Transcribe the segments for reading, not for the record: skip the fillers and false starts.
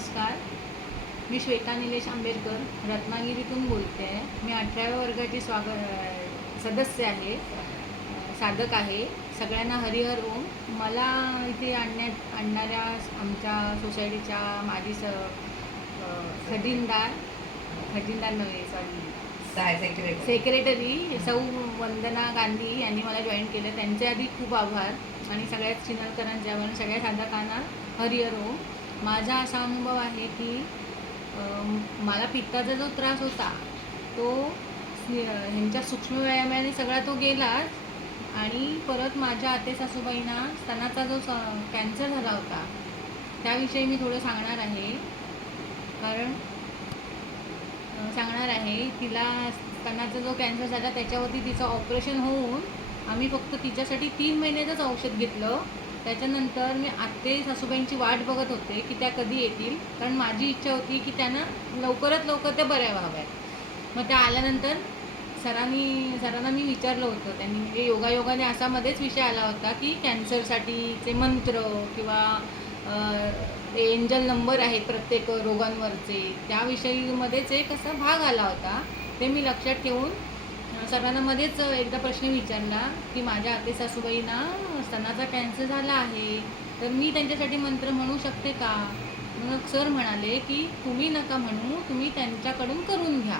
नमस्कार. मी श्वेता निलेश आंबेडकर रत्नागिरीतून बोलते आहे. मी 18व्या वर्गाची सदस्य आहे, साधक आहे. सगळ्यांना हरिहर ओम. मला इथे आणणाऱ्या आमच्या सोसायटीच्या माजी खजिनदार नव्हे सॉरी सेक्रेटरी सौ वंदना गांधी यांनी मला जॉईन केलं. त्यांचे आधी खूप आभार आणि सगळ्याच चिनलकरांच्या आणि सगळ्या साधकांना हरिहर ओम. माझा असा अनुभव आहे की मला पित्ताचा जो त्रास होता तो ह्यांच्या सूक्ष्म व्यायामाने सगळा तो गेलाच. आणि परत माझ्या आते सासूबाईंना स्तनाचा जो कॅन्सर झाला होता त्याविषयी मी थोडं सांगणार आहे. तिला स्तनाचा जो कॅन्सर झाला त्याच्यावरती तिचं ऑपरेशन होऊन आम्ही फक्त तिच्यासाठी 3 महिन्याचंच औषध घेतलं. त्याच्यानंतर मी आत्ते सासूबाईंची वाट बघत होते की त्या कधी येतील, कारण माझी इच्छा होती की त्यांना लवकरात लवकर त्या बऱ्या व्हाव्यात. मग त्या आल्यानंतर सरांना मी विचारलं होतं. त्यांनी म्हणजे योगायोगाने असा मध्येच विषय आला होता की कॅन्सरसाठीचे मंत्र किंवा एंजल नंबर आहेत प्रत्येक रोगांवरचे, त्याविषयीमध्येच एक असा भाग आला होता. ते मी लक्षात ठेवून सरांना मध्येच एकदा प्रश्न विचारला की माझ्या आते सासूबाईंना स्तनाचा कॅन्सर झाला आहे, तर मी त्यांच्यासाठी मंत्र म्हणू शकते का? मग सर म्हणाले की तुम्ही नका म्हणू, तुम्ही त्यांच्याकडून करून घ्या.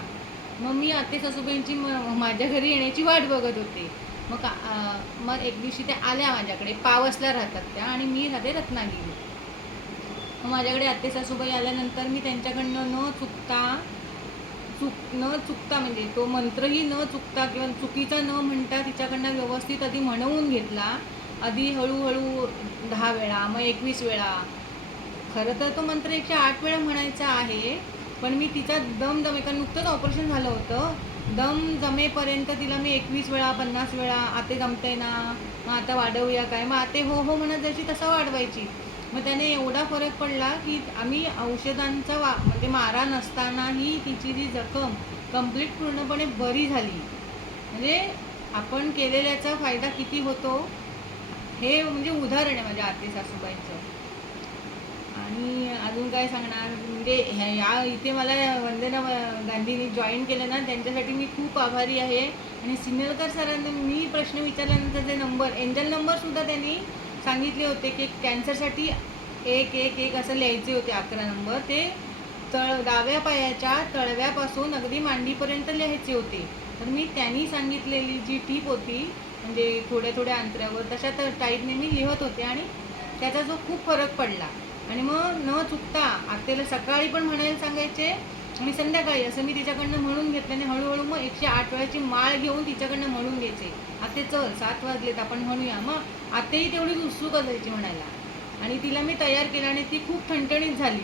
मग मी आते सासूबाईंची माझ्या घरी येण्याची वाट बघत होते. मग एक दिवशी त्या आल्या माझ्याकडे. पावसला राहतात त्या आणि मी राहते रत्नागिरी. मग माझ्याकडे आते सासूबाई आल्यानंतर मी त्यांच्याकडनं न चुकता म्हणजे तो मंत्रही न चुकता किंवा चुकीचा न म्हणता तिच्याकडनं व्यवस्थित आधी म्हणवून घेतला. आधी हळूहळू 10 वेळा, मग 21 वेळा. खरं तर तो मंत्र 108 वेळा म्हणायचा आहे, पण मी तिचा दम कारण नुकतंच ऑपरेशन झालं होतं. दम जमेपर्यंत तिला मी 21 वेळा 50 वेळा आते जमतंय ना, मग आता वाढवूया काय, मग आते हो हो म्हणत जायची, तसा वाढवायची. मग त्याने एवढा फरक पडला की आम्ही औषधांचा म्हणजे मारा नसतानाही तिची जी जखम कंप्लीट पूर्णपणे बरी झाली. म्हणजे आपण केलेल्याचा फायदा किती होतो हे म्हणजे उदाहरण आहे माझ्या आते सासूबाईंचं. आणि अजून काय सांगणार म्हणजे इथे मला वंदना गांधींनी जॉईन केलं ना, त्यांच्यासाठी मी खूप आभारी आहे. आणि सिन्नरकर सरांना मी प्रश्न विचारल्यानंतर जे नंबर एंजल नंबरसुद्धा त्यांनी सांगितले होते की कॅन्सरसाठी 111 असं लिहायचे होते 11 नंबर. ते डाव्या पायाच्या तळव्यापासून अगदी मांडीपर्यंत लिहायचे होते. तर मी त्यांनी सांगितलेली जी टीप होती म्हणजे थोड्या थोड्या अंतरावर तशा टाईपने मी लिहत होते आणि त्याचा जो खूप फरक पडला. आणि मग न चुकता आत्याला सकाळी पण म्हणायला सांगायचे आणि संध्याकाळी असं मी तिच्याकडनं म्हणून घेतल्याने हळूहळू मग 108 वेळाची माळ घेऊन तिच्याकडनं म्हणून घ्यायचे. आते चल 7 वाजलेत आपण म्हणूया. मग आतेही तेवढीच उत्सुक असायची म्हणायला. आणि तिला मी तयार केलं आणि ती खूप ठणठणीत झाली.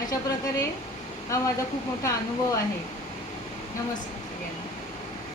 अशा प्रकारे हा माझा खूप मोठा अनुभव आहे. नमस्कार.